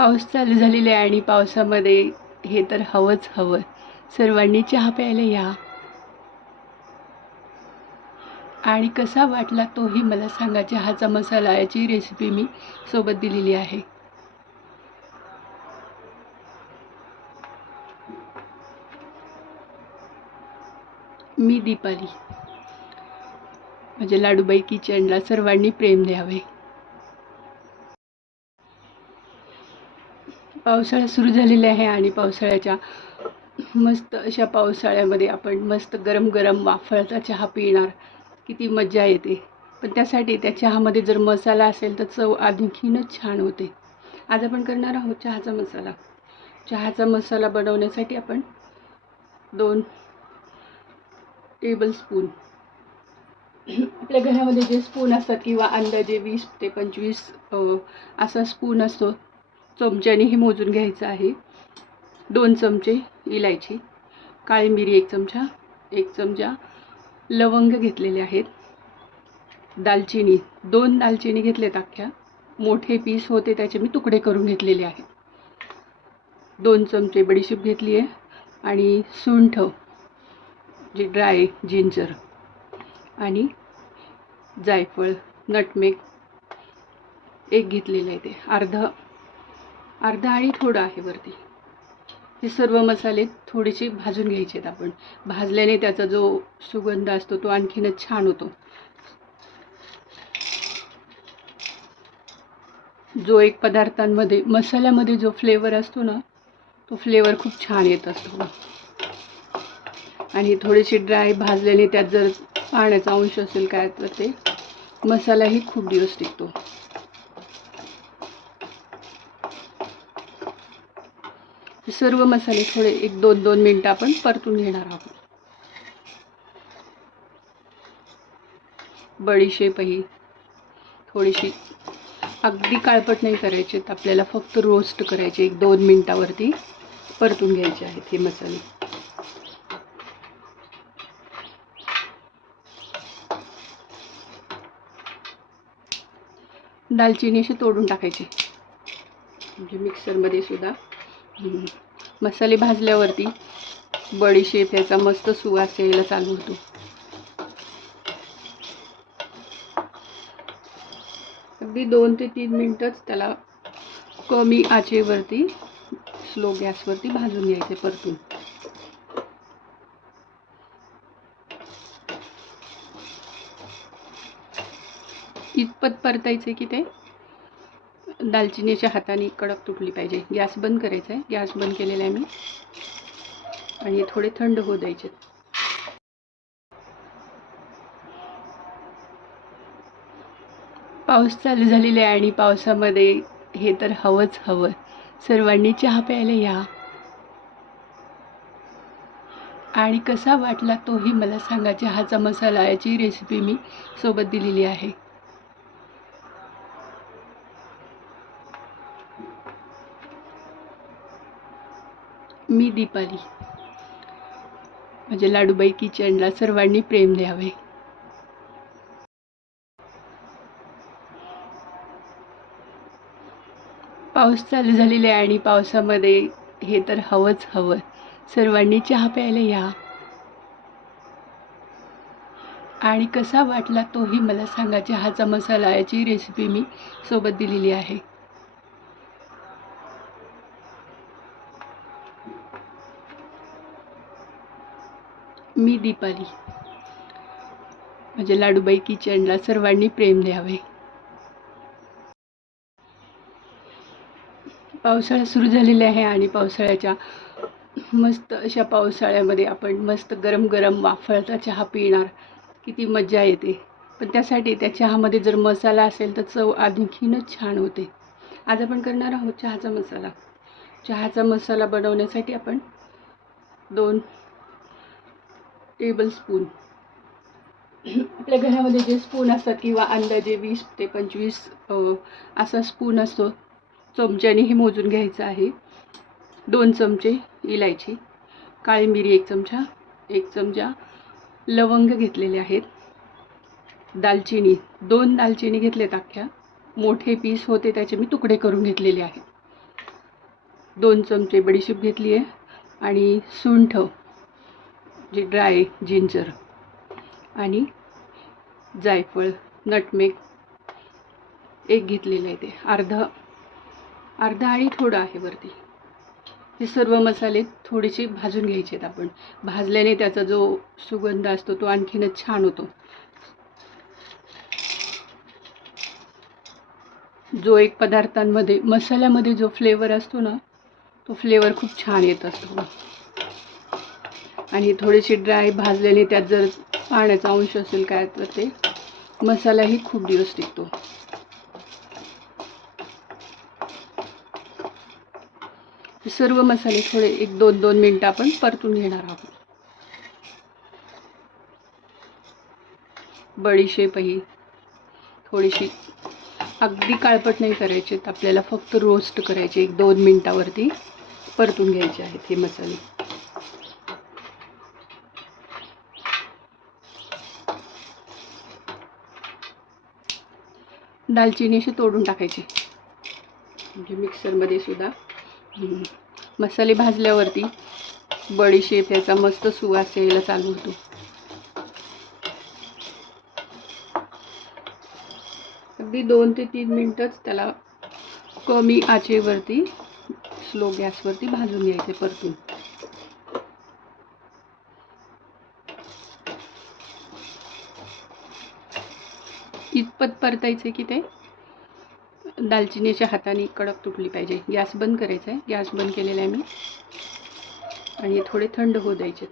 पाऊस चालू झालेला आहे आणि पावसामध्ये हे तर हवंच हवं. सर्वांनी चहा प्यायला या. आणि कसा वाटला तोही मला सांगा. चहाचा मसाला याची रेसिपी मी सोबत दिलेली आहे. मी दीपाली. माझ्या लाडूबाई किचनला सर्वांनी प्रेम द्यावे. पावसाळा सुरू झालेला आहे आणि पावसाळ्याच्या मस्त अशा पावसाळ्यामध्ये आपण मस्त गरम गरम वाफळचा चहा पिणार. किती मजा येते. पण त्यासाठी त्या चहामध्ये जर मसाला असेल तर चव आणखीनच छान होते. आज आपण करणार आहोत चहाचा मसाला. चहाचा मसाला बनवण्यासाठी आपण दोन टेबल स्पून आपल्या घरामध्ये जे स्पून असतात किंवा अंदाजे वीस ते पंचवीस असा स्पून असतो. चमच्याने हे मोजून घ्यायचं आहे. दोन चमचे इलायची काळी मिरी एक चमचा एक चमचा लवंग घेतलेले आहेत. दालचिनी दोन दालचिनी घेतलेत अख्ख्या. मोठे पीस होते त्याचे मी तुकडे करून घेतलेले आहेत. दोन चमचे बडीशेप घेतली आहे आणि सुंठ जे ड्राय जिंजर आणि जायफळ नटमेग एक घेतलेलं आहे ते. अर्धा अर्धा आळी थोडं आहे वरती. हे सर्व मसाले थोडेसे भाजून घ्यायचे आहेत आपण. भाजल्याने त्याचा जो सुगंध असतो तो आणखीनच छान होतो. जो एक पदार्थांमध्ये मसाल्यामध्ये जो फ्लेवर असतो ना तो फ्लेवर खूप छान येत असतो. आणि थोडीशी ड्राय भाजल्याने त्यात जर पाण्याचा अंश असेल काय तर ते मसालाही खूप दिवस टिकतो. सर्व मसाले थोडे एक दोन दोन मिनटं आपण परतून घेणार आहोत. बडीशेपही थोडीशी अगदी काळपट नाही करायचे आपल्याला फक्त रोस्ट करायचे एक दोन मिनटावरती परतून घ्यायचे आहेत हे मसाले. दालचिनी अशी तोडून टाकायची. म्हणजे मिक्सरमध्ये सुद्धा मसाले भाजल्यावरती बडीशेप याचा मस्त सुवास यायला चालू होतो. अगदी दोन ते तीन मिनटंच त्याला कमी आचेवरती स्लो गॅसवरती भाजून घ्यायचे परतून. इतपत परतायचे की ते? दालचिनीच्या हाताने कडक तुटली पाहिजे. गॅस बंद करायचा आहे. गॅस बंद केलेला आहे मी. आणि थोडे थंड होऊ द्यायचे पाऊस चालू झालेला आहे आणि पावसामध्ये हे तर हवंच हवं. सर्वांनी चहा प्यायला या. आणि कसा वाटला तोही मला सांगा. चहाचा मसाला याची रेसिपी मी सोबत दिलेली आहे. मी दीपाली. माझ्या लाडूबाई किचनला सर्वांनी प्रेम द्यावे. पाऊस चालू झालेला आहे आणि पावसामध्ये हे तर हवंच हवं. सर्वांनी चहा प्यायला या. आणि कसा वाटला तोही मला सांगा. चहाचा मसाला याची रेसिपी मी सोबत दिलेली आहे. मी दीपाली. माझ्या लाडूबाई किचनला सर्वांनी प्रेम द्यावे. पावसाळा सुरू झालेला आहे आणि पावसाळ्याच्या मस्त अशा पावसाळ्यामध्ये आपण मस्त गरम गरम वाफळता चहा पिणार. किती मजा येते. पण त्यासाठी त्या चहामध्ये जर मसाला असेल तर चव आणखीनच छान होते. आज आपण करणार आहोत चहाचा मसाला. चहाचा मसाला बनवण्यासाठी आपण दोन टेबल स्पून आपल्या घरामध्ये जे स्पून असतात किंवा अंदाजे वीस ते पंचवीस असा स्पून असतो. चमच्याने हे मोजून घ्यायचं आहे. दोन चमचे इलायची काळी मिरी एक चमचा एक चमचा लवंग घेतलेले आहेत. दालचिनी दोन दालचिनी घेतलेत अख्ख्या. मोठे पीस होते त्याचे मी तुकडे करून घेतलेले आहेत. दोन चमचे बडीशेप घेतली आहे आणि सुंठ जे ड्राय जिंजर आणि जायफळ नटमेग एक घेतलेलं आहे ते. अर्धा अर्धा आणि थोडं आहे वरती. हे सर्व मसाले थोडेसे भाजून घ्यायचे आहेत आपण. भाजल्याने त्याचा जो सुगंध असतो तो आणखीनच छान होतो. जो एक पदार्थांमध्ये मसाल्यामध्ये जो फ्लेवर असतो ना तो फ्लेवर खूप छान येत असतो. आणि थोडीशी ड्राय भाजल्याने त्यात जर पाण्याचा अंश असेल काय तर ते मसालाही खूप दिवस टिकतो. सर्व मसाले थोडे एक दोन दोन मिनटं आपण परतून घेणार आहोत. बडीशेपही थोडीशी अगदी काळपट नाही करायचे आपल्याला फक्त रोस्ट करायचे एक दोन मिनटावरती परतून घ्यायचे आहेत हे मसाले. दालचिनी अशी तोडून टाकायची. म्हणजे मिक्सरमध्ये सुद्धा. मसाले भाजल्यावरती बडीशेप याचा मस्त सुवास यायला चालू होतो. अगदी दोन ते तीन मिनटंच त्याला कमी आचेवरती स्लो गॅसवरती भाजून घ्यायचे परतून. इतपत आहे की ते? दालचिनीच्या हाताने कडक तुटली पाहिजे. गॅस बंद करायचा आहे. गॅस बंद केलेला आहे मी. आणि थोडे थंड होऊ द्यायचे